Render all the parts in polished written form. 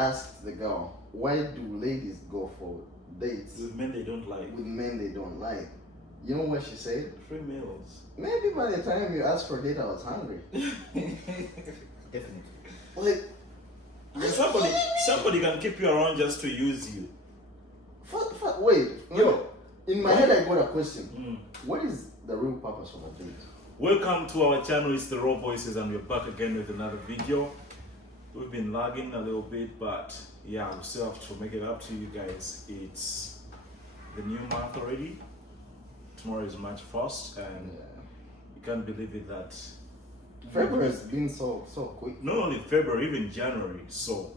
asked the girl, why do ladies go for dates with men they don't like? With men they don't like. You know what she said? Free meals. Maybe by the time you asked for a date, I was hungry. Definitely. Like, somebody can keep you around just to use you. Wait, Yo, in my head I got a question. Mm. What is the real purpose of a date? Welcome to our channel. It's the Raw Voices, and we're back again with another video. We've been lagging a little bit, but yeah, we still have to make it up to you guys. It's the new month already. Tomorrow is March 1st, and you can't believe it that February has been so quick. not only February, even January. So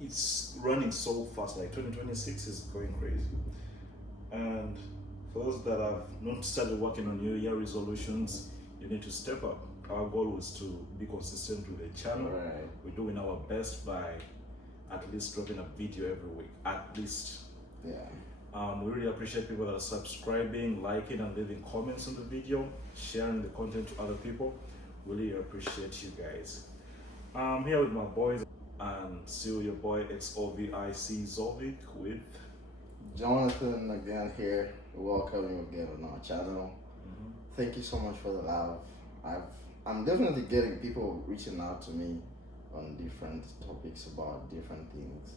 it's running so fast. Like 2026 is going crazy. And for those that have not started working on New Year resolutions, you need to step up. Our goal was to be consistent with the channel. Right. We're doing our best by at least dropping a video every week. At least. Yeah. We really appreciate people that are subscribing, liking, and leaving comments on the video, sharing the content to other people. Really appreciate you guys. I'm here with my boys, and still your boy XOVIC Zovic with Jonathan again here. Welcome you again on our channel. Thank you so much for the love. I'm definitely getting people reaching out to me on different topics about different things.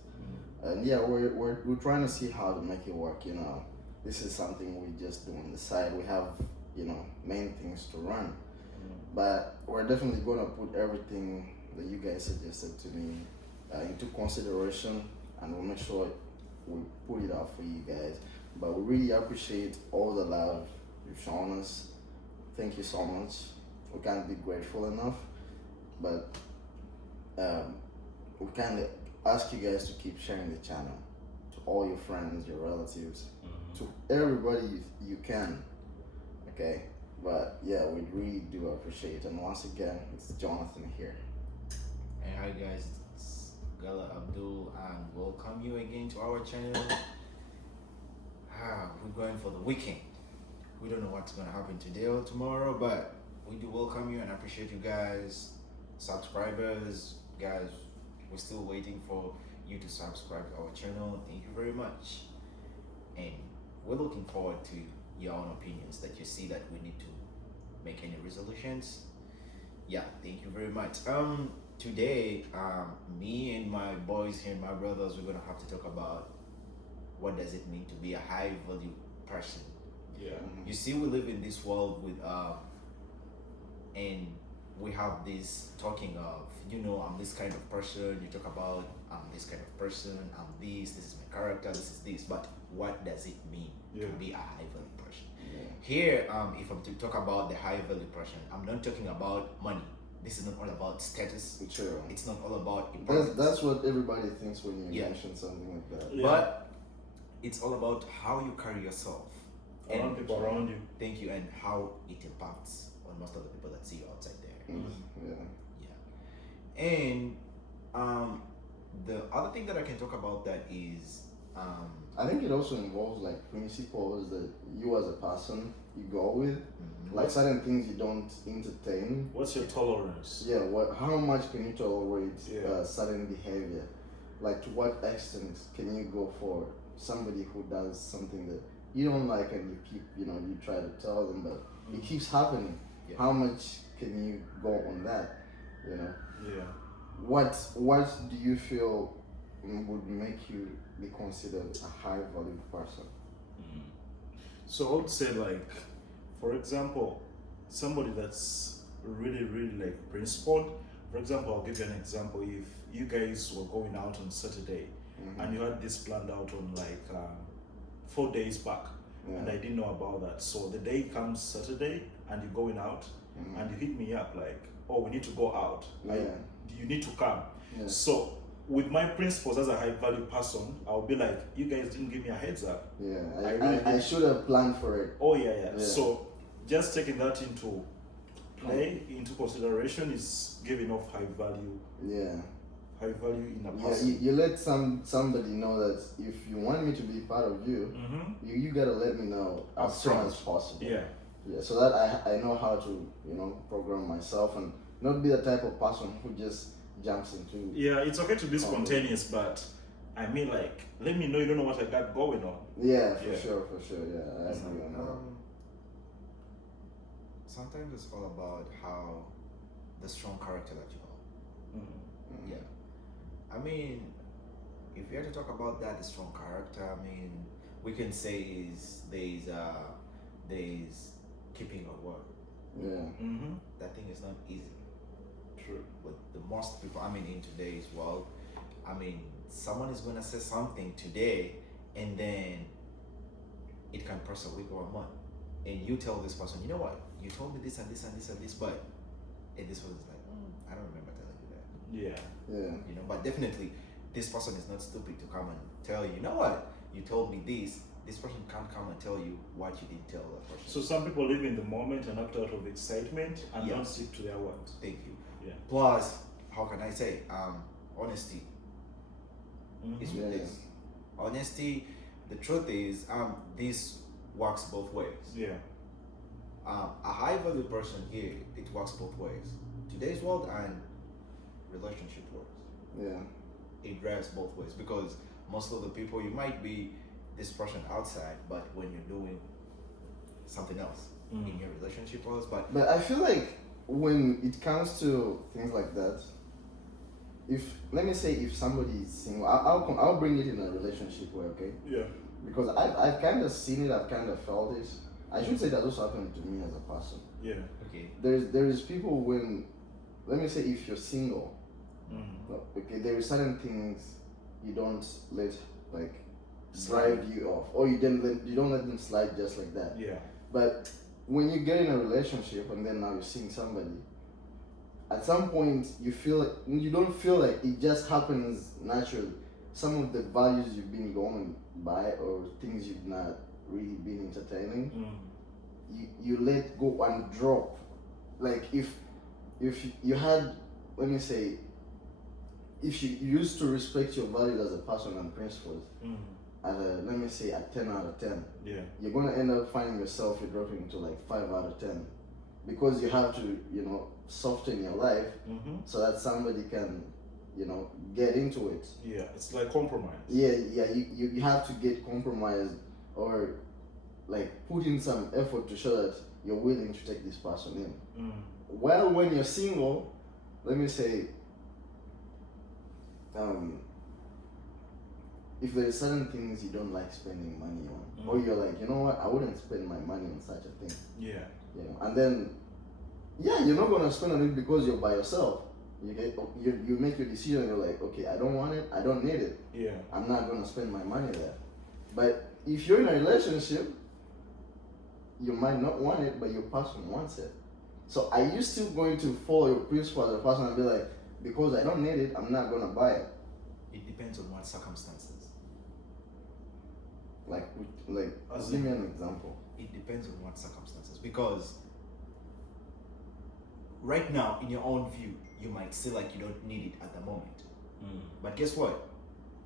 And yeah, we're trying to see how to make it work. You know, this is something we just do on the side. We have, you know, main things to run, but we're definitely going to put everything that you guys suggested to me into consideration, and we'll make sure we put it out for you guys. But we really appreciate all the love you've shown us. Thank you so much. We can't be grateful enough, but we kind of ask you guys to keep sharing the channel to all your friends, your relatives, to everybody you can. Okay, but yeah, we really do appreciate it. And once again, it's Jonathan here. And hi guys, it's Gala Abdul, and welcome you again to our channel. We're going for the weekend. We don't know what's gonna happen today or tomorrow, but we do welcome you and appreciate you guys, subscribers, guys. We're still waiting for you to subscribe to our channel. Thank you very much. And we're looking forward to your own opinions that you see that we need to make any resolutions. Yeah, thank you very much. Today, me and my boys here, my brothers, we're gonna have to talk about what does it mean to be a high value person. yeah. You see, we live in this world with and we have this talking of, you know, I'm this kind of person. You talk about I'm this kind of person, I'm this is my character, this is this, but what does it mean to be a high value person? Here, if I'm to talk about the high value person, I'm not talking about money. This is not all about status. True. It's not all about importance. That's what everybody thinks when you mention something like that. Yeah. But it's all about how you carry yourself Around people around you. Thank you, and how it impacts on most of the people that see you outside there. Yeah. And the other thing that I can talk about that is I think it also involves like principles that you as a person you go with, like certain things you don't entertain. What's your tolerance? Yeah, how much can you tolerate certain behavior? Like to what extent can you go for somebody who does something that you don't like and you try to tell them, but it keeps happening. Yeah. How much can you go on that? You know? Yeah. What do you feel would make you be considered a high value person? So I would say, like, for example, somebody that's really, really like principled. For example, I'll give you an example. If you guys were going out on Saturday and you had this planned out on like 4 days back, and I didn't know about that. So the day comes Saturday and you're going out and you hit me up like, oh, we need to go out. You need to come. So with my principles as a high value person, I'll be like, you guys didn't give me a heads up. I should have planned for it. Oh yeah. So just taking that into play, into consideration, is giving off high value. High value in a person. You let somebody know that if you want me to be part of you, you gotta let me know as soon as possible. So that I know how to program myself and not be the type of person who just jumps into. Yeah, it's okay to be spontaneous, but I mean, like, let me know you don't know what I got going on. Yeah, for sure. Yeah, I agree on that. Sometimes it's all about how the strong character that you have. Mm-hmm. Yeah. I mean, if we have to talk about that, the strong character, I mean, we can say there's keeping your word. Yeah. Mm-hmm. That thing is not easy. True. But the most people, I mean, in today's world, I mean, someone is gonna say something today, and then it can pass a week or a month, and you tell this person, you know what, you told me this and this and this and this, but and this person's like, I don't remember telling you that. Yeah. You know, but definitely, this person is not stupid to come and tell you, you know what, you told me this. This person can't come and tell you what you didn't tell that person. So some people live in the moment and act out of excitement and Yeah. don't stick to their words. Thank you. Yeah. Plus, how can I say, honesty is Mm-hmm. with this. Honesty, the truth is, this works both ways. Yeah. A high value person here, it works both ways. Today's world and relationship works. Yeah. It drives both ways because most of the people, you might be this person outside, but when you're doing something else in your relationship world, But I feel like when it comes to things like that, if let me say if somebody is single, I'll bring it in a relationship way, okay? Yeah. Because I've kind of seen it, I've kind of felt it. I should say that also happened to me as a person. Yeah. okay, There is people when, let me say if you're single, Mm-hmm. okay, there are certain things you don't let like drive you off, or you don't let them slide just like that. Yeah. But when you get in a relationship and then now you're seeing somebody, at some point you don't feel like it just happens naturally. Some of the values you've been going by or things you've not really been entertaining, you let go and drop. Like if you had, let me say, if you used to respect your values as a person and principles, at a, let me say a 10 out of 10, Yeah. you're gonna end up finding yourself you're dropping to like 5 out of 10 because you have to, soften your life so that somebody can, get into it. Yeah. It's like compromise. Yeah, you have to get compromised or like put in some effort to show that you're willing to take this person in. Well, when you're single, let me say, if there are certain things you don't like spending money on, or you're like, you know what, I wouldn't spend my money on such a thing. Yeah. And then, you're not gonna spend on it because you're by yourself. You make your decision. You're like, okay, I don't want it. I don't need it. Yeah. I'm not gonna spend my money there. But if you're in a relationship, you might not want it, but your person wants it. So are you still going to follow your principle as a person and be like, because I don't need it, I'm not gonna buy it? it depends on what circumstances. Give me an example. It depends on what circumstances, because right now, in your own view, you might feel like you don't need it at the moment. But guess what?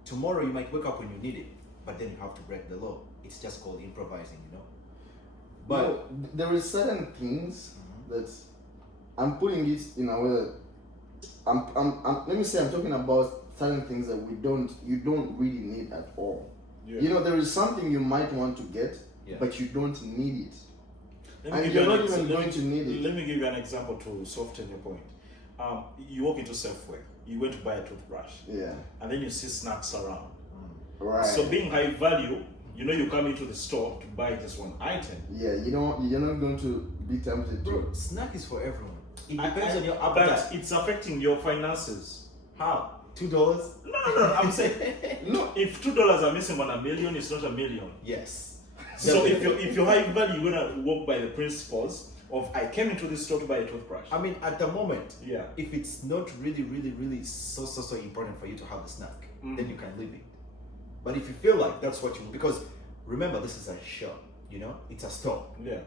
Tomorrow you might wake up when you need it, but then you have to break the law. It's just called improvising, But there is certain things that I'm putting it in a way that let me say I'm talking about certain things that you don't really need at all. Yeah. There is something you might want to get, Yeah. but you don't need it. Let me And give you're you an not even going to need it. Let me give you an example to soften your point. You walk into Safeway, you went to buy a toothbrush, Yeah. and then you see snacks around. Right. So being high value, you come into the store to buy just one item. Yeah, you're not going to be tempted bro, to. snack is for everyone. It depends on your But appetite. it's affecting your finances. How? $2? No. I'm saying, No. if $2 are missing on $1 million, it's not $1 million. Yes. So if you're high value, you're gonna walk by the principles of I came into this store to buy a toothbrush. I mean, at the moment, Yeah. if it's not really, really, really so important for you to have the snack, then you can leave it. But if you feel like that's what you, because remember, this is a shop, it's a store. Yeah.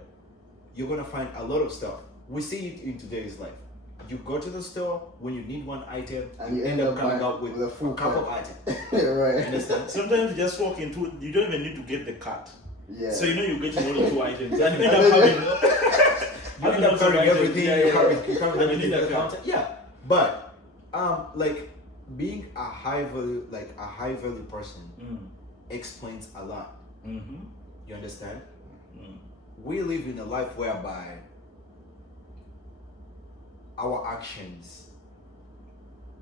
You're gonna find a lot of stuff. We see it in today's life. You go to the store when you need one item, And you end up coming buying out with a full couple of cart. items. Right. Understand? Sometimes you just walk into, you don't even need to get the cart. Yeah. So you get only 2 items. And you end up having You end up carrying everything. You carry And you everything need to a the cart. counter. Yeah, but Like being a high value person explains a lot. Mm-hmm. You understand? Mm. We live in a life whereby our actions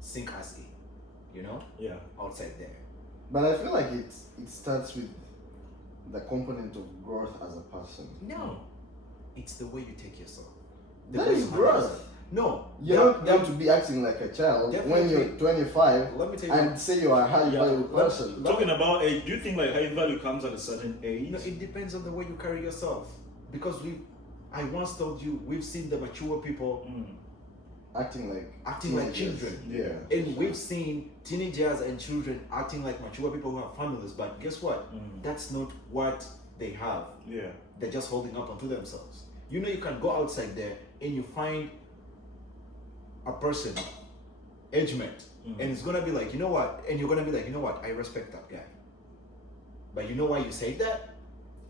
sink us in, Yeah. outside there. But I feel like it starts with the component of growth as a person. No, it's the way you take yourself. That way is you handle growth. yourself. No, You don't need to be acting like a child when you're Definitely. 25 Let me tell you. and say you're a high value person. Talking about age, do you think like high value comes at a certain age? No, it depends on the way you carry yourself. Because I once told you, we've seen the mature people Acting like like teenagers. children. Yeah. And we've seen teenagers and children acting like mature people who have families. But guess what? That's not what they have. Yeah. They're just holding up onto themselves. You can go outside there and you find a person, age mate, and it's gonna be like, you know what? And you're gonna be like, you know what? I respect that guy. But you know why you say that?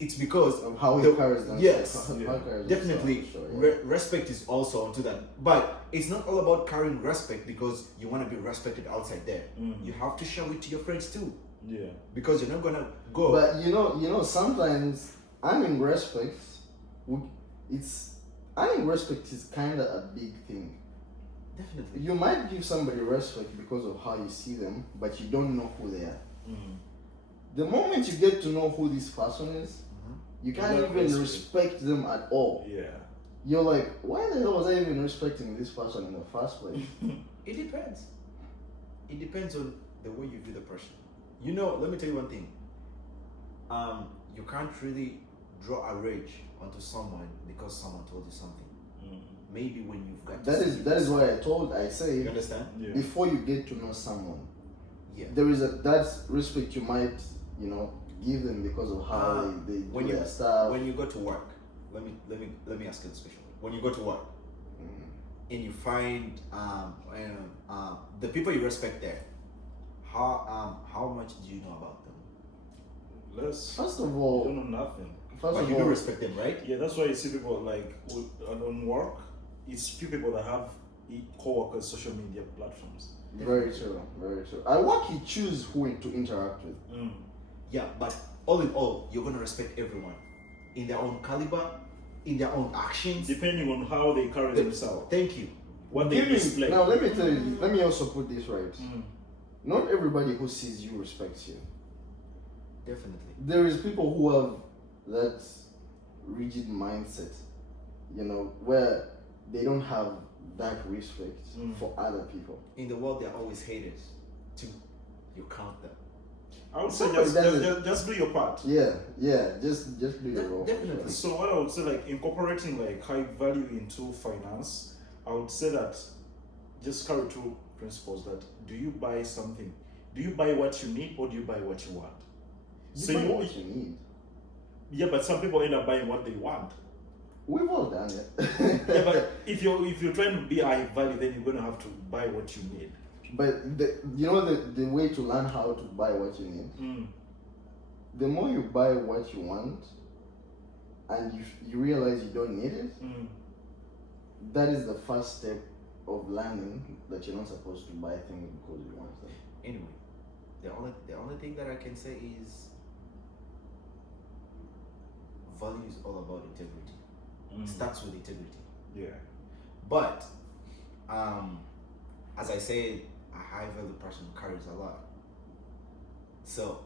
It's because Of how he carries themselves. Yes, How he carries definitely. himself, sure, yeah. Respect is also onto that. But it's not all about carrying respect because you want to be respected outside there. You have to show it to your friends too. Yeah. Because you're not gonna go. But sometimes earning respect, earning respect is kind of a big thing. Definitely. You might give somebody respect because of how you see them, but you don't know who they are. The moment you get to know who this person is, you can't don't even respect. respect them at all. Yeah. You're like, why the hell was I even respecting this person in the first place? It depends. It depends on the way you view the person. Let me tell you one thing. You can't really draw a rage onto someone because someone told you something. Maybe when you've got to That is why I say You understand? Yeah. before you get to know someone, Yeah. there is that respect you might give them because of how they do when you their stuff. when you go to work, let me ask you this question. When you go to work and you find the people you respect there, how much do you know about them? Less. First of You all, don't know nothing. But you do respect them, right? Yeah, that's why you see people like on work. It's few people that have co-workers, social media platforms. very true, very true. At work, you choose who to interact with. Yeah, but all in all, you're gonna respect everyone in their own caliber, in their own actions. Depending on how they carry themselves, Thank you. what they display. Now, let me tell you. Let me also put this right. Not everybody who sees you respects you. Definitely. There is people who have that rigid mindset, where they don't have that respect for other people. In the world, there are always haters. Too. You count them. I would say Somebody just do your part. Yeah, just do your role. Definitely. So what I would say, like incorporating like high value into finance, I would say that just carry two principles. That do you buy something? Do you buy what you need or do you buy what you want? You buy what you need. Yeah, but some people end up buying what they want. We've all done it. Yeah, but if you're trying to be high value, then you're gonna have to buy what you need. But the way to learn how to buy what you need, the more you buy what you want and you realize you don't need it, that is the first step of learning that you're not supposed to buy things because you want them. Anyway, the only thing that I can say is value is all about integrity. It starts with integrity. Yeah. But as I said, a high value person carries a lot. So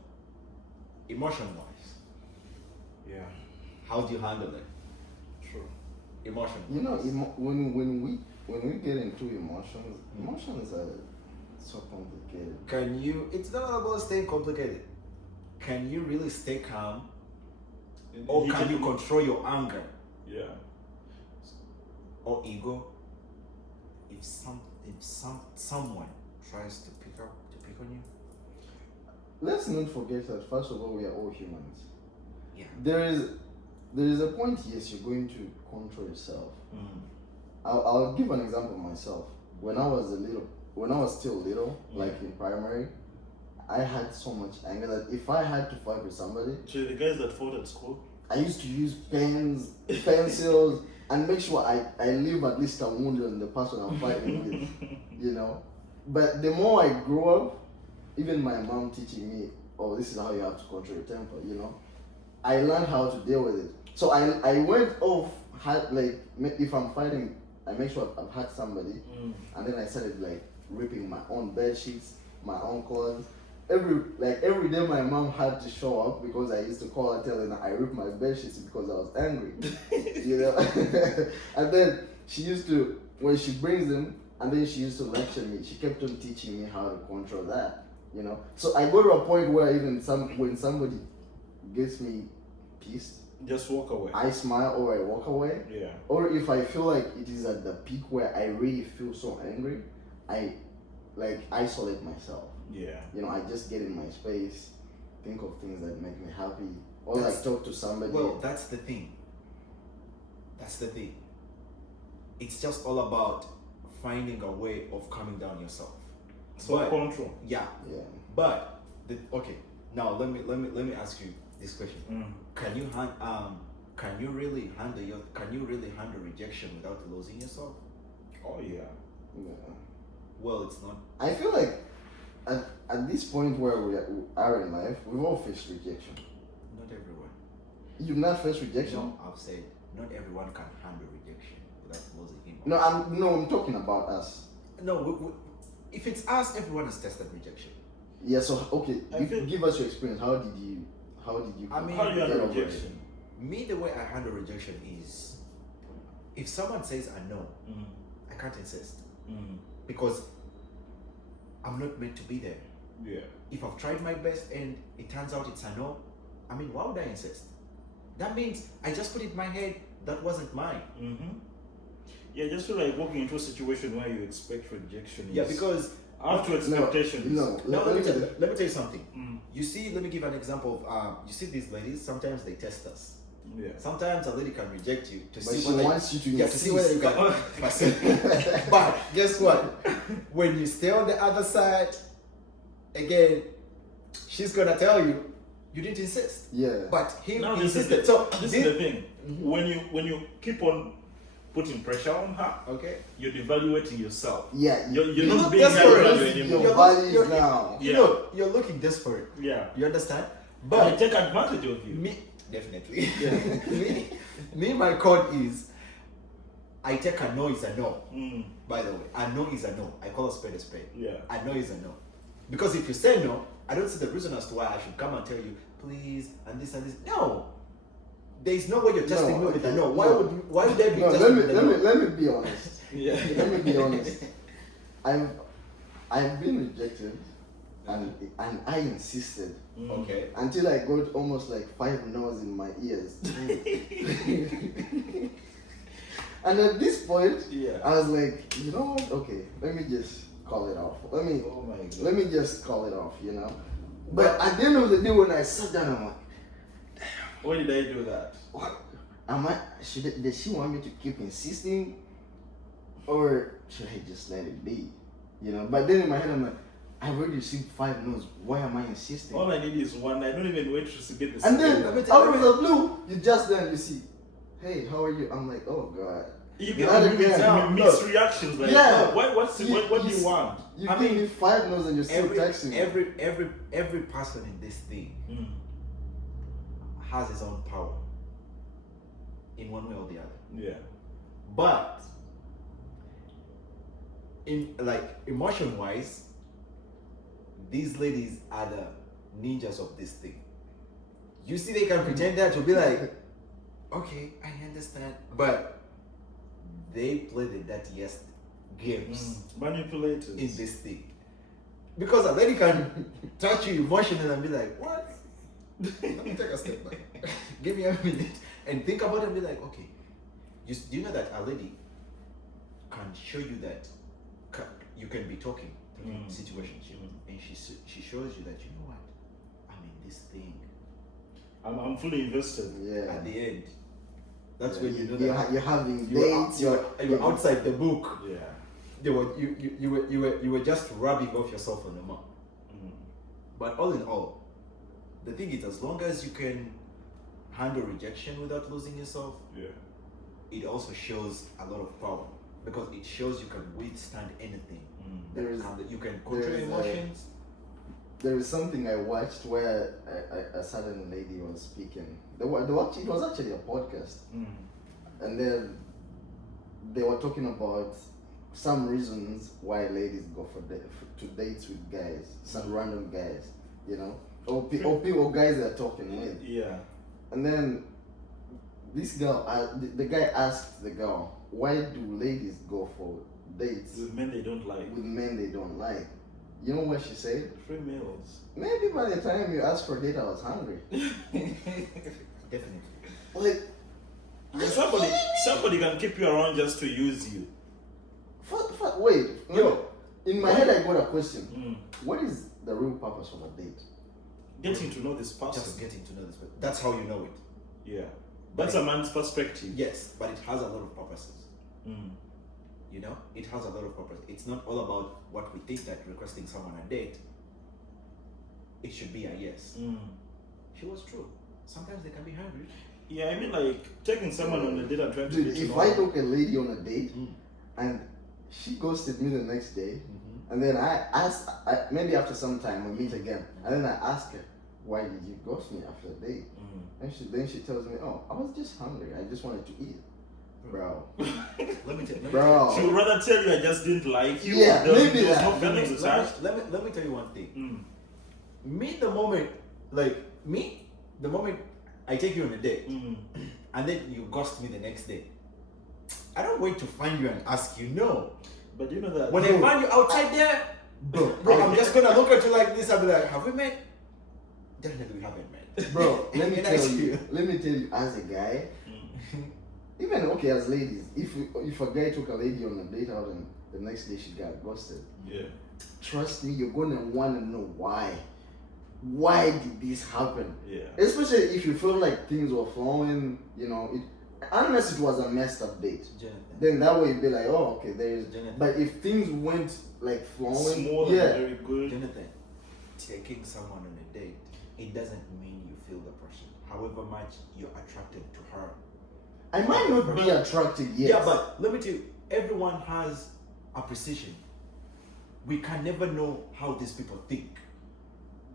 emotion wise, Yeah. how do you handle it? True. Emotion. When we get into emotions are so complicated. It's not all about staying complicated. Can you really stay calm? Or can you control your anger Yeah. or ego? If someone tries to pick on you, Let's not forget that first of all we are all humans. yeah. There is a point, yes, you're going to control yourself. I'll give an example of myself. When I was still little, like in primary, I had so much anger that if I had to fight with somebody, So the guys that fought at school. I used to use pens, pencils, and make sure I leave at least a wound on the person I'm fighting with. But the more I grew up, even my mom teaching me, oh, this is how you have to control your temper, you know, I learned how to deal with it. So I went off, if I'm fighting, I make sure I've had somebody, and then I started like ripping my own bed sheets, my own clothes. Every day my mom had to show up because I used to call her telling her I ripped my bed sheets because I was angry. You know? And then she used to, when she brings them, and then she used to lecture me, she kept on teaching me how to control that, you know. So I go to a point where even when somebody gets me pissed, just walk away. I smile or I walk away. Yeah. Or if I feel like it is at the peak where I really feel so angry, I like isolate myself. Yeah. You know, I just get in my space, think of things that make me happy, or like talk to somebody. Well, that's the thing. That's the thing. It's just all about finding a way of calming down yourself. Self-control. Yeah. Yeah. But okay. Now let me ask you this question. Can you really handle rejection without losing yourself? Oh yeah. Yeah. Well, it's not. I feel like at this point where we are in life, we've all faced rejection. Not everyone. You've not faced rejection? No, I've said not everyone can handle rejection without losing him. No, I'm talking about us. No, if it's us, everyone has tested rejection. Yeah. So okay, give us your experience. How did you? I mean, how do you get handle over it? rejection? Me, the way I handle rejection is, if someone says a no, I can't insist because I'm not meant to be there. Yeah. If I've tried my best and it turns out it's a no, I mean, why would I insist? That means I just put it in my head that wasn't mine. Yeah, just feel like walking into a situation where you expect rejection. Yeah, because after expectations. let me tell you something. You see, let me give an example of you see these ladies, sometimes they test us. Yeah. Sometimes a lady can reject you to But see she wants you to to see whether you can. But guess what? When you stay on the other side, again, she's gonna tell you you didn't insist. Yeah. But he Now insisted. this is the thing. When you keep on putting pressure on her, Okay. you're devaluating yourself. Yeah. You're You not look being held desperate. value Your anymore. values now. You know, you're looking desperate. Yeah. You understand? But I But take advantage of you. me, definitely. Yeah. me, my code is I take a no is a no. Mm. By the way, a no is a no. I call a spade a spade. Yeah. A no is a no. Because if you say no, I don't see the reason as to why I should come and tell you, please, and this and this. No. There is no way you're testing me with a no. Why would there be No, testing with a no? let me be honest. Yeah. Let me be honest. I've been rejected, and I insisted Okay. until I got almost like 5 no's in my ears. And at this point, Yeah. I was like, you know what? Okay, let me just call it off. Oh my God. Let me just call it off. You know. But at the end of the day, when I sat down, I'm like, Why did I do that? what? Does she want me to keep insisting, or should I just let it be? You know. But then in my head, I'm like, I've already received 5 no's. Why am I insisting? All I need is one. I don't even wait to get the And then second out one. of the blue, you just then you see, hey, how are you? I'm like, oh god. You Not get again. mixed reactions like, Yeah. oh, what do you want? You I give mean, me 5 no's and you're still texting me. Every person in this thing has his own power in one way or the other. Yeah. But in like emotion wise, these ladies are the ninjas of this thing. You see, they can pretend that to be like, okay, I understand, but they play the dirtiest games Manipulators. in this thing. Because a lady can touch you emotionally and be like, what? Let me take a step back. Give me a minute and think about it and be like, okay, do you know that a lady can show you that you can be talking situationship, and she shows you that, you know what, I'm in this thing. I'm fully invested. Yeah. At the end, that's Yeah, when you know that you're having you're dates. you're outside the book. Yeah. You were just rubbing off yourself on the map. But all in all, the thing is, as long as you can handle rejection without losing yourself, Yeah. it also shows a lot of power. because it shows you can withstand anything. There's- And you can control there's a- emotions. There is something I watched where a certain lady was speaking. It was actually a podcast, and then they were talking about some reasons why ladies go to dates with guys, some random guys, you know, or people guys they're talking with. Yeah. And then this girl, the guy asked the girl, why do ladies go for dates With men they don't like. with men they don't like? You know what she said? Free meals. Maybe by the time you asked for a date, I was hungry. Definitely. Like, Somebody can keep you around just to use you. wait, Yo, in my head I got a question. Mm. What is the real purpose of a date? Getting to know this person. just getting to know this person. That's how you know it. Yeah. That's a man's perspective. Yes, but it has a lot of purposes. Mm. You know, it has a lot of purpose. It's not all about what we think that requesting someone a date. It should be a yes. Mm. She was true. Sometimes they can be hungry. Yeah, I mean, like taking someone on a date and trying to Dude, get to if know I them. took a lady on a date and she ghosted me the next day, and then maybe after some time we meet again, and then I ask her, why did you ghost me after a date? And then she tells me, oh, I was just hungry. I just wanted to eat. Bro. Let me tell you. Bro. She would rather tell you I just didn't like you. Yeah, there was, maybe there was that. no feelings attached. Let me tell you one thing. Mm. The moment I take you on a date, Mm. and then you ghost me the next day, I don't wait to find you and ask you. No. But you know that. When I find you outside there, bro, I'm just gonna look at you like this. I'll be like, have we met? Definitely we haven't met. Bro, let me And tell I see you, as a guy, even okay as ladies, if a guy took a lady on a date out and the next day she got ghosted, Yeah. trust me, you're gonna wanna know why. Why did this happen? Yeah. Especially if you feel like things were flowing, you know, unless it was a messed up date. Jonathan. Then that way you'd be like, oh, okay, there's. Jonathan. But if things went like flowing, Smooth yeah, and very good. Jonathan, taking someone on a date, it doesn't mean you feel the person. However much you're attracted to her. I might not be attracted yet. Yeah, but let me tell you, everyone has a precision. We can never know how these people think.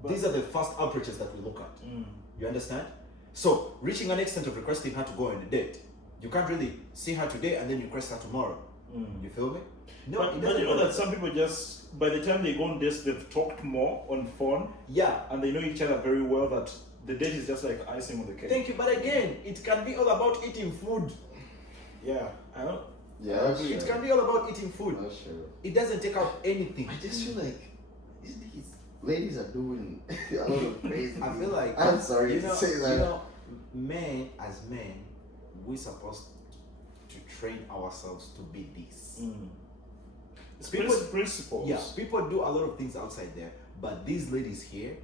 These are the first approaches that we look at. Mm. You understand? So, reaching an extent of requesting her to go on a date, you can't really see her today and then you request her tomorrow. Mm. You feel me? No, But you know that some people just, by the time they go on dates, they've talked more on phone Yeah. and they know each other very well that the date is just like icing on the cake. Thank you, but again, it can be all about eating food. Yeah, I know. Yeah, that's It true. can be all about eating food. That's true. It doesn't take out anything. I just feel like these ladies are doing a lot of crazy. I feel things. like I'm sorry to say that. You know, men as men, we're supposed to train ourselves to be this. Mm. It's People- principles. Yeah, people do a lot of things outside there, but these ladies here,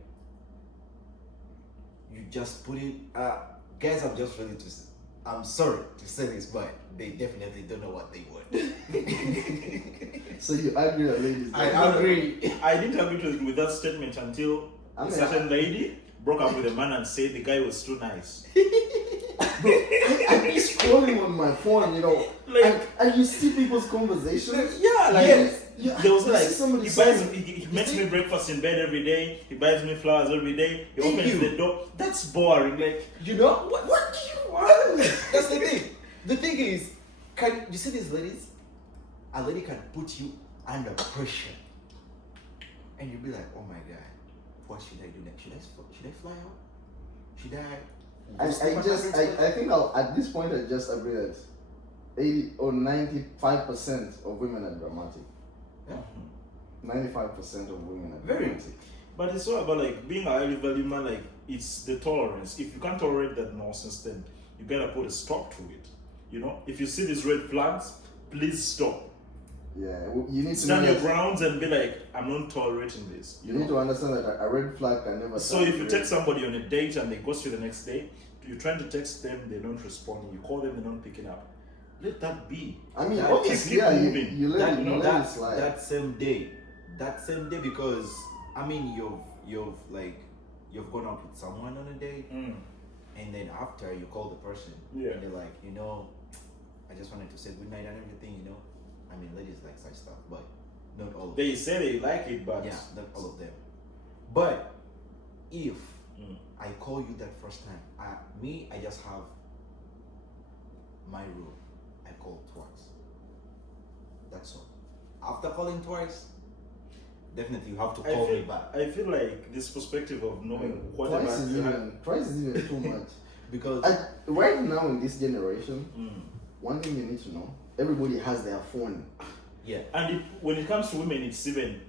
you just put it. Guys, I'm just ready to. I'm sorry to say this, but they definitely don't know what they want. So you agree that ladies? I agree. I didn't agree with that statement until I a mean, certain lady broke up with a man and said the guy was too nice. Bro, I be scrolling on my phone, you know, Like- and you see people's conversations. Yeah, like Yes. Yeah, there was you like see somebody he saying, he makes me breakfast in bed every day. He buys me flowers every day. He Thank opens you. the door. That's boring. Like You know what do you want? That's the thing. The thing is, can you see these ladies? A lady can put you under pressure, and you'll be like, "Oh my god, what should I do next? Should I fly out? Should I think at this point I just agree that 80 or 95% of women are dramatic. Yeah. 95% of women are Very. dramatic. But it's all about like being a highly value man. Like it's the tolerance. If you can't tolerate that nonsense, then you gotta put a stop to it. You know, if you see these red flags, please stop. Yeah, you need to Stand know your that- grounds and be like, I'm not tolerating this. You need to understand that a red flag can never. So if you text somebody on a date and they ghost you the next day, you're trying to text them, they don't respond. You call them, they're not picking up. Let that be. I mean, That- obviously, keep yeah, moving. you let that, it, you know, you let it that, slide. that same day, because I mean, you've gone out with someone on a date, Mm. and then after you call the person, Yeah. and they're like, you know, I just wanted to say good night and everything, you know. I mean, ladies like such stuff, but not all of them. They say they like it, but Yeah, not all of them. But if I call you that first time, I just have my rule. I call twice. That's all. After calling twice, definitely you have to call me back. I feel like this perspective of knowing whatever Twice is even too much. Because Right now in this generation, one thing you need to know: everybody has their phone. yeah, and when it comes to women, it's even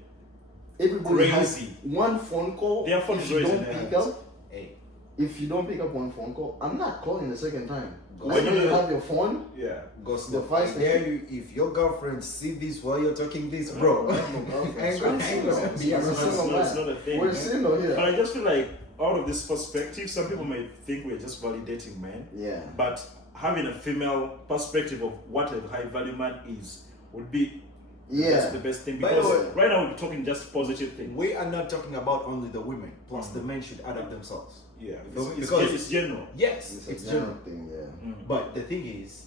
Everybody crazy. has one phone call. Their phone If is you always don't in their pick hands. up, hey, if you don't pick up one phone call, I'm not calling the second time. Go When ahead. you have your phone, Yeah. Ghost, The first I dare you, if your girlfriend see this while you're talking this, bro, I have no girlfriend. ain't gonna be We're a single, single It's man. not a thing. We're single But here. I just feel like out of this perspective, some people may think we're just validating men. Yeah. But having a female perspective of what a high value man is would be Yeah. the best thing. By the Because way- right now we're talking just positive things. We are not talking about only the women. Plus, the men should adapt themselves. Yeah. Because- It's general. Yes, It's it's a general general. thing, yeah. But the thing is,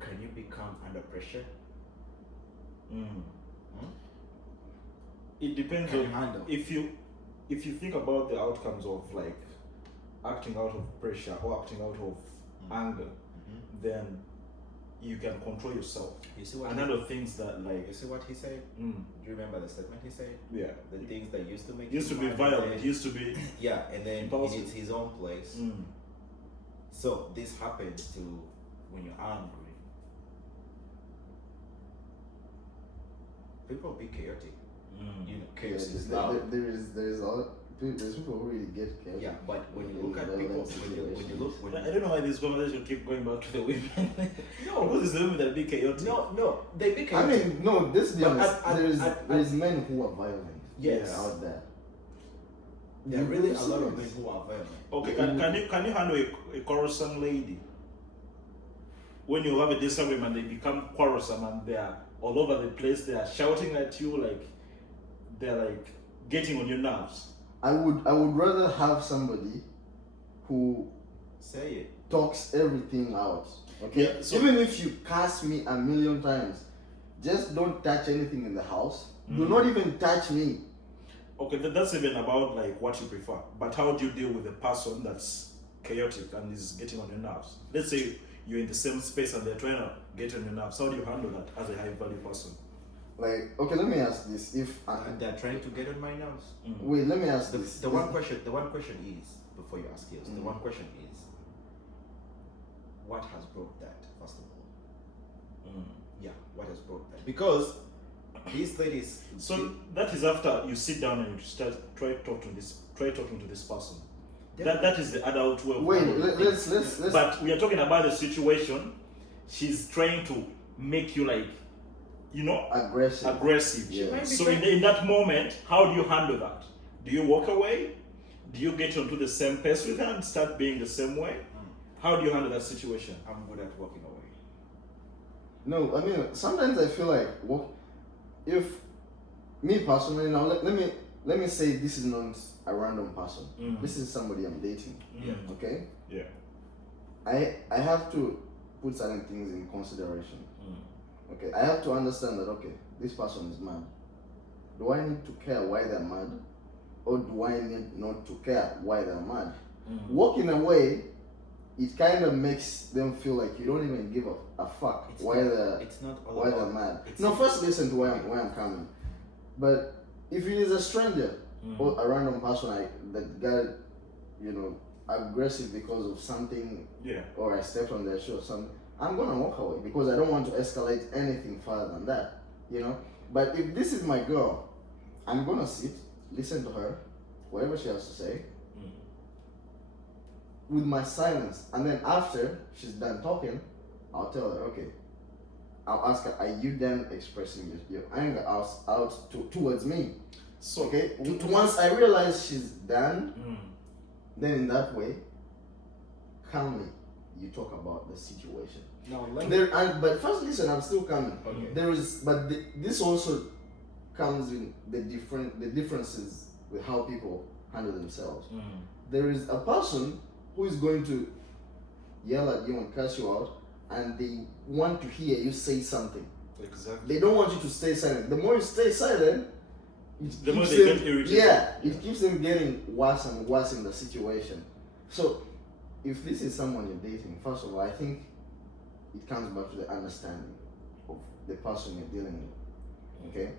can you become under pressure? It depends Can you on handle? if you think about the outcomes of like acting out of pressure or acting out of anger, then you can control yourself. You see what? Another things that like You see what he said? Do you remember the statement he said? yeah, The things that used to make used to you be mad, violent, and used to be then- yeah, and then impulsive. it's his own place. So this happens to when you're angry. People be chaotic. You know, chaos is loud. There's people who really get chaotic. Yeah, but when you in look at violent people, when you look, I don't know why this conversation keep going back to the women. No, because it's the women that be chaotic. no, they be I chaotic. mean, no. This be But honest. at- There's men who are violent. Yes. Out there. there are You really will a lot see of it. men who are violent. Okay, can you handle a quarrelsome lady? When you have a disagreement, they become quarrelsome and they are all over the place. They are shouting at you like they're like getting on your nerves. I would rather have somebody who Say it. talks everything out. Okay. Yeah, so- Even if you curse me a million times, just don't touch anything in the house. Do not even touch me. Okay, that's even about like what you prefer. But how do you deal with a person that's chaotic and is getting on your nerves? Let's say you're in the same space and they're trying to get on your nerves. How do you handle that as a high value person? Like, okay, let me ask this. And they're trying to get on my nerves. Wait, let me ask The, this. the one question is, before you ask yours, the one question is, what has brought that, first of all? Yeah, what has brought that? Because these ladies, So that is after you sit down and you start try talking to this person. That is the adult way of Wait, handling let's things. let's. But we are talking about the situation. She's trying to make you like, you know, aggressive. aggressive. Yeah. might be So trying- in that moment, how do you handle that? Do you walk away? Do you get onto the same pace with her and start being the same way? How do you handle that situation? I'm good at walking away. No, I mean sometimes I feel like if me personally now let me say this is not a random person. This is somebody I'm dating. Yeah. Okay. Yeah. I have to put certain things in consideration. Okay, I have to understand that okay, this person is mad. Do I need to care why they're mad, or do I need not to care why they're mad? Walking away, it kind of makes them feel like you don't even give a fuck It's why not- they're It's not all why they're about. mad. it's No, not- first listen to where I'm coming. But if it is a stranger or a random person that got, you know, aggressive because of something, Yeah. or I stepped on their shoe or something, I'm gonna walk away because I don't want to escalate anything further than that, you know. But if this is my girl, I'm gonna sit, listen to her, whatever she has to say, with my silence, and then after she's done talking, I'll tell her, okay. I'll ask her, are you done expressing your anger out towards me? So Okay. Once I realize she's done, then in that way, calmly, you talk about the situation. No, let me. But first, listen, I'm still coming. Okay. This also comes in the differences with how people handle themselves. There is a person who is going to yell at you and curse you out, and they want to hear you say something. Exactly. They don't want you to stay silent. The more you stay silent, The more they get irritated. Yeah, it keeps them getting worse and worse in the situation. So, if this is someone you're dating, first of all, I think it comes back to the understanding of the person you're dealing with. Okay,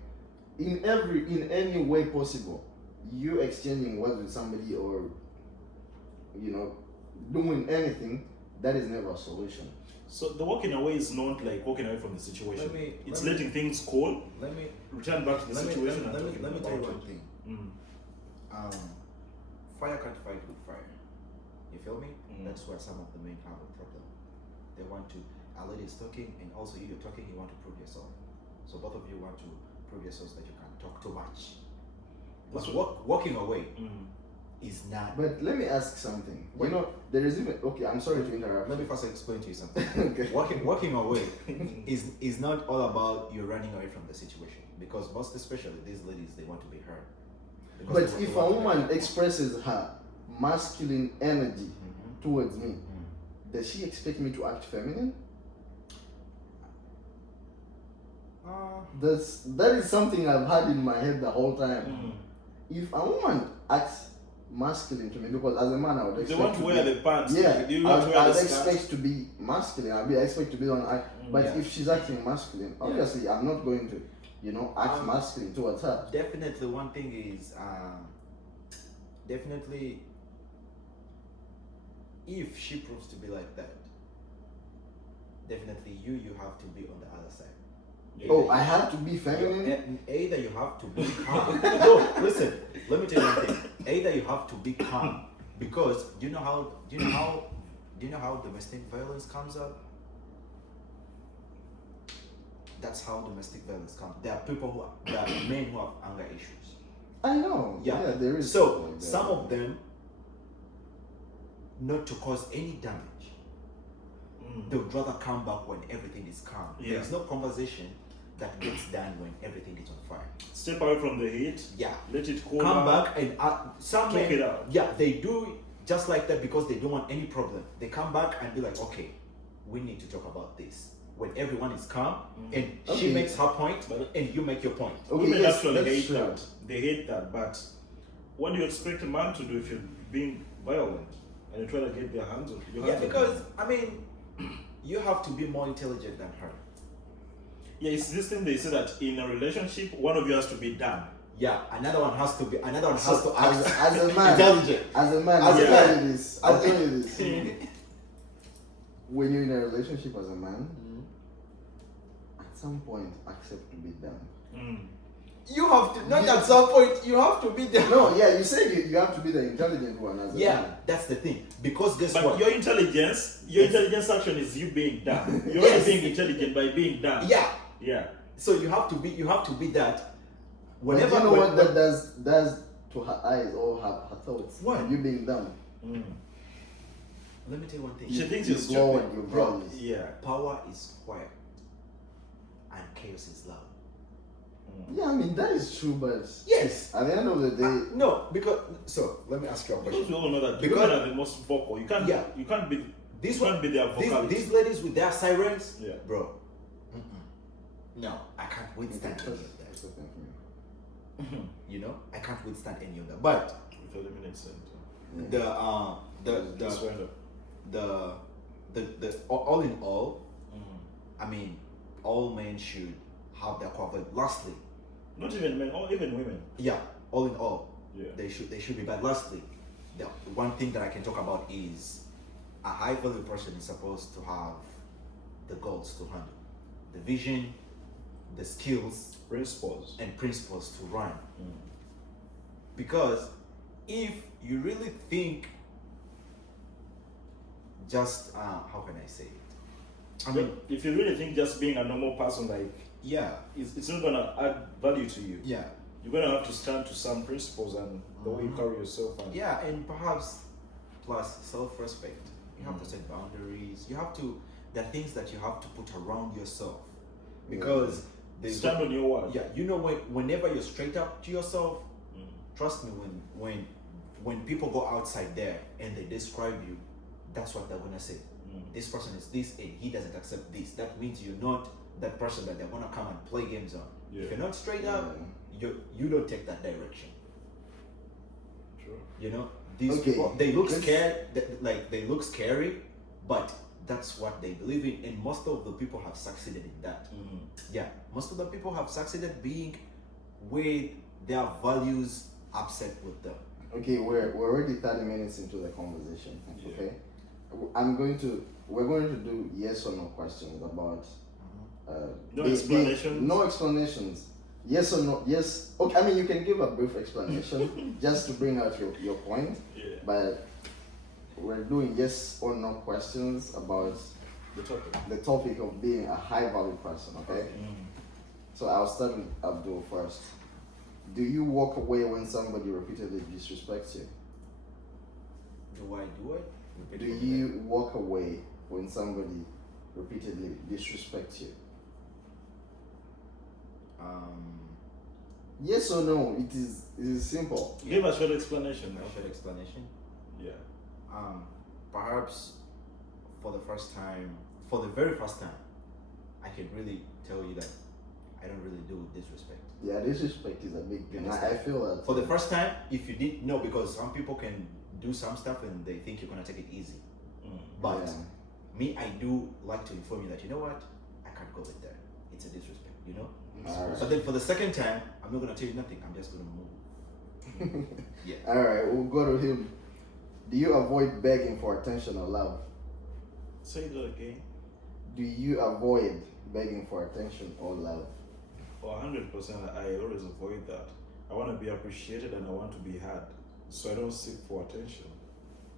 in any way possible, you exchanging words with somebody or doing anything, that is never a solution. So the walking away is not like walking away from the situation. It's letting things cool. Let me Return back to the situation. Let me tell you one it. thing. Mm. Fire can't fight with fire. You feel me? Mm. That's where some of the men have a problem. They want to. A lady is talking, and also you're talking. You want to prove yourself. So both of you want to prove yourselves that you can talk too much. But walking away is not. But let me ask something. Wait. There is even I'm sorry to interrupt. Let me first explain to you something. Okay. Walking away is not all about you running away from the situation, because most especially these ladies, they want to be heard. Because But they if a want to be woman heard. expresses her masculine energy Mhm. towards me, Mhm. does she expect me to act feminine? That is something I've had in my head the whole time. If a woman acts masculine to me, because as a man I would expect They want to wear the pants. yeah, They want to wear I'd the skirt. expect to be masculine. I expect to be on. But Yeah. if she's acting masculine, obviously I'm not going to, act masculine towards her. Definitely, one thing is definitely if she proves to be like that, definitely you have to be on the other side. Oh, I have to be feminine. Either you have to be calm. No, listen. Let me tell you one thing. Either you have to be calm, because do you know how domestic violence comes up? That's how domestic violence comes. There are men who have anger issues. I know. Yeah. There is. So like that. some of them, not to cause any damage, they would rather come back when everything is calm. Yeah. There's no conversation that gets done when everything is on fire. Step away from the heat. Yeah. Let it cool Come down. back and some Talk men, it out. yeah, they do just like that because they don't want any problem. They come back and be like, okay, we need to talk about this. When everyone is calm and she Okay. makes her point and you make your point. Okay, Women yes, actually that's hate true. that. They hate that. But what do you expect a man to do if you're being violent and you try to get their hands on you? Yeah, because I mean, you have to be more intelligent than her. Yeah, it's this thing they say that in a relationship, one of you has to be dumb. Yeah, another one has to act As a man, intelligent. As a man, As I'll a tell man. you this. I'll tell you this. When you're in a relationship as a man, at some point accept to be dumb. You have to, not at some point, you have to be there. No, yeah, you said you have to be the intelligent one as a Yeah, man. that's the thing. Because guess But what? your intelligence action is you being dumb. You're only being intelligent by being dumb. Yeah. Yeah. So you have to be that. But you know what that does to her eyes or her thoughts? What? You being dumb. Let me tell you one thing. She thinks You you're glow stupid. and you Bro, values. Yeah. Power is quiet and chaos is loud. Yeah, I mean that is true, but Yes. at the end of the day, No, because so let me ask you a Because question. we all know that Because- women are the most vocal. You can't Yeah. you can't be This you can't be their vocality. these ladies with their sirens, Yeah. bro. No, I can't withstand any of that. that's okay for me. You know, I can't withstand any of that. But It eliminates it. the all in all, I mean, all men should have their core value. Lastly, Not even men, or even women. yeah, all in all, Yeah. they should be. But lastly, the one thing that I can talk about is a high value person is supposed to have the goals to handle, the vision, the skills, Principles. and principles to run. Because if you really think just how can I say it? I mean, if you really think just being a normal person yeah, it's not gonna add value to you. yeah, You're gonna have to stand to some principles and the way you carry yourself. And yeah, and perhaps plus self-respect. You have to set boundaries. You have to. There are things that you have to put around yourself because there's stand on your word. yeah. You know, whenever you're straight up to yourself, trust me. When people go outside there and they describe you, that's what they're gonna say. This person is this and he doesn't accept this. That means you're not that person that they're gonna come and play games on. Yeah. If you're not straight up, you don't take that direction. True. You know, these people, they look scared, like they look scary, but that's what they believe in, and most of the people have succeeded in that. Yeah, most of the people have succeeded being with their values upset with them. Okay, we're already 30 minutes into the conversation. Yeah. Okay, we're going to do yes or no questions about No explanations. No explanations. Yes or no? Yes. Okay. I mean, you can give a brief explanation just to bring out your point. Yeah. But we're doing yes or no questions about The topic. of being a high value person. Okay. So I'll start with Abdul first. Do you walk away when somebody repeatedly disrespects you? Do I? Repeat Do for me. you walk away when somebody repeatedly disrespects you? Yes or no? It is simple. Give a short explanation. A short explanation. Yeah. Perhaps for the very first time, I can really tell you that I don't really do disrespect. Yeah, disrespect is a big thing. I understand? feel that. For the first time, if you didn't know, because some people can do some stuff and they think you're gonna take it easy. But me, I do like to inform you that, you know what, I can't go with that. It's a disrespect, you know? Alright. But then for the second time, I'm not gonna tell you nothing. I'm just gonna move. Yeah. Alright, we'll go to him. Do you avoid begging for attention or love? Say that again. Do you avoid begging for attention or love? For 100%, I always avoid that. I want to be appreciated and I want to be heard. So I don't seek for attention.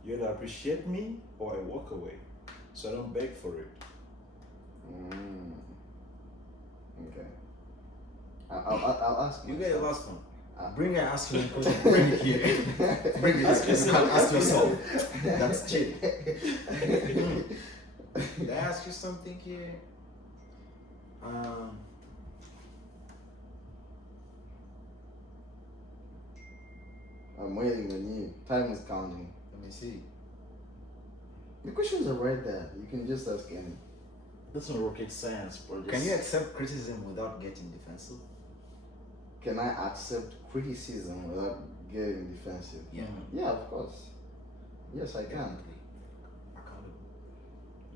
You either appreciate me or I walk away. So I don't beg for it. Okay. I'll ask You myself. get your last one. Bring it, ask you one question. Bring it here. Bring it. Ask yourself. Ask yourself. That's chill. Did I ask you something here? I'm waiting on you. Time is counting. Let me see. The questions are right there. You can just ask any. That's not rocket science, bro. Can you accept criticism without getting defensive? Can I accept criticism without getting defensive? Yeah. Yeah, of course. Yes, I can. Definitely. Accountable.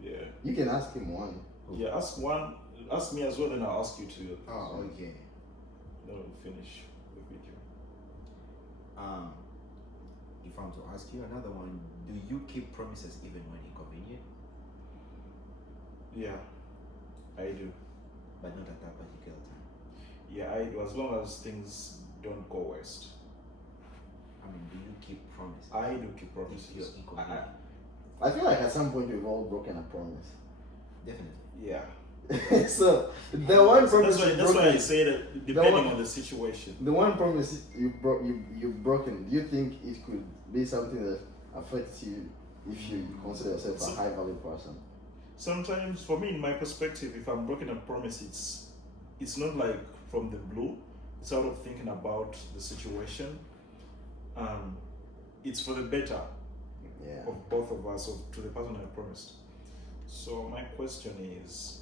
Yeah. You can ask him one. Yeah, ask one. Ask me as well, then I'll ask you two. Oh, okay. Then we'll finish the video. If I'm to ask you another one, do you keep promises even when inconvenient? Yeah, I do. But not at that particular time. Yeah, I do. As long as things don't go west. I mean, do you keep promises? I do keep If promises. you're inconvenient. I feel like at some point we've all broken a promise. Definitely. Yeah. So the one promise That's why I say that depending one- on the situation. the one promise you've broken. Do you think it could be something that affects you if you consider yourself a high value person? Sometimes, for me, in my perspective, if I'm breaking a promise, it's not like from the blue. It's out of thinking about the situation. It's for the better Yeah. of both of us, or to the person I promised. So my question is,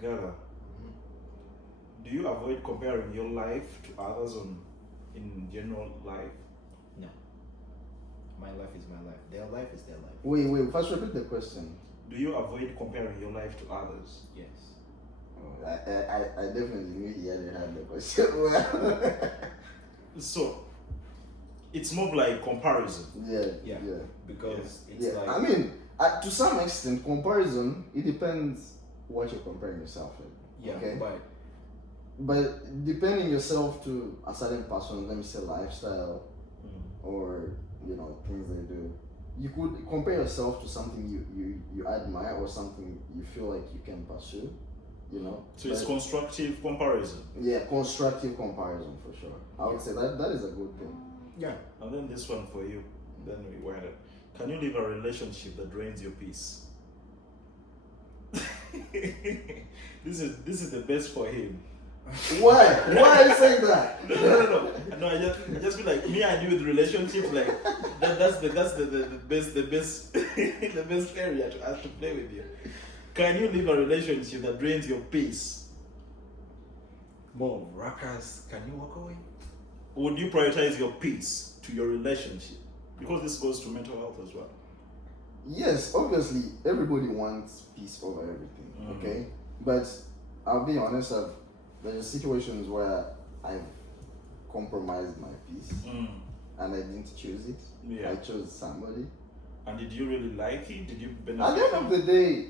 Gala, do you avoid comparing your life to others in general life? No. My life is my life. Their life is their life. Wait. First, repeat the question. Do you avoid comparing your life to others? Yes. Oh, I definitely knew he hadn't had the question. Well, So it's more like comparison. yeah. Because it's Yeah. like I mean, to some extent, comparison. It depends what you're comparing yourself with. yeah, Okay. but depending yourself to a certain person, let me say lifestyle, or things they do, you could compare yourself to something you admire or something you feel like you can pursue. So it's constructive comparison. Yeah, constructive comparison for sure. I would say that is a good thing. yeah. And then this one for you. Then we wind up. Can you live a relationship that drains your peace? This is the best for him. Why? Why are you saying that? No, I just feel like me and you with relationships, like that's the best the best area to ask to play with you. Can you live a relationship that drains your peace? More rockers, can you walk away? Would you prioritize your peace to your relationship? Because this goes to mental health as well. Yes, obviously, everybody wants peace over everything, okay? But I'll be honest, there's situations where I've compromised my peace and I didn't choose it. Yeah. I chose somebody. And did you really like it? Did you benefit? At the end of the day,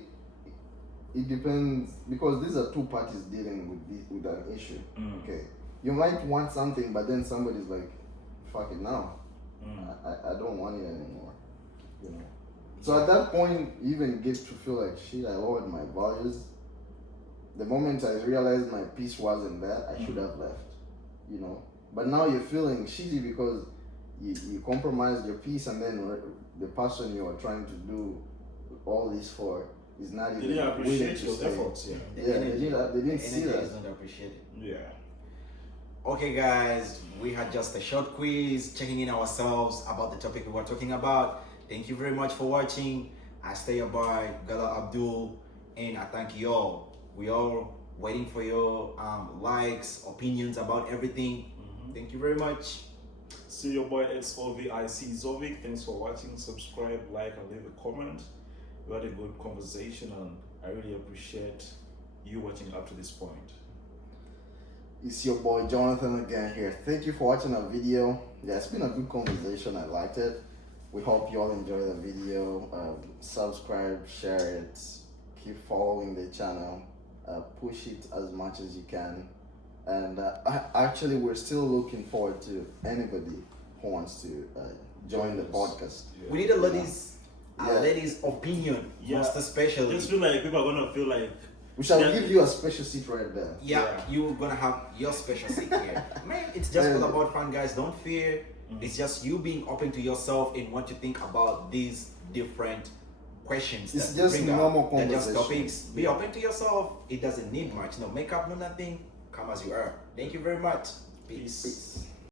it depends, because these are two parties dealing with an issue, okay? You might want something, but then somebody's like, fuck it now. I don't want it anymore, you know? So at that point, you even get to feel like, shit, I lowered my values. The moment I realized my peace wasn't there, I should have left, you know? But now you're feeling shitty because you compromised your peace, and then the person you are trying to do all this for is not even They didn't appreciate willing your to stay. efforts, yeah. Yeah, they didn't see that. Is not appreciated. Yeah. Okay, guys, we had just a short quiz checking in ourselves about the topic we were talking about. Thank you very much for watching. I stay by Gala Abdul, and I thank you all. We all waiting for your likes, opinions about everything. Thank you very much. See your boy XOVIC Zovic. Thanks for watching. Subscribe, like, and leave a comment. We had a good conversation, and I really appreciate you watching up to this point. It's your boy Jonathan again here. Thank you for watching our video. Yeah, it's been a good conversation. I liked it. We hope you all enjoy the video. Subscribe, share it, keep following the channel, push it as much as you can. And actually, we're still looking forward to anybody who wants to join the podcast. Yeah. We need a lady's opinion, most especially. Just feel like people are gonna feel like We shall give you a special seat right there. Yeah, you're gonna have your special seat here. Man, it's just all about fun, guys. Don't fear. It's just you being open to yourself and what you think about these different questions. It's that just bring up. normal They're just conversation. topics. Be open to yourself. It doesn't need much. No makeup, no nothing. Come as you are. Thank you very much. Peace. peace.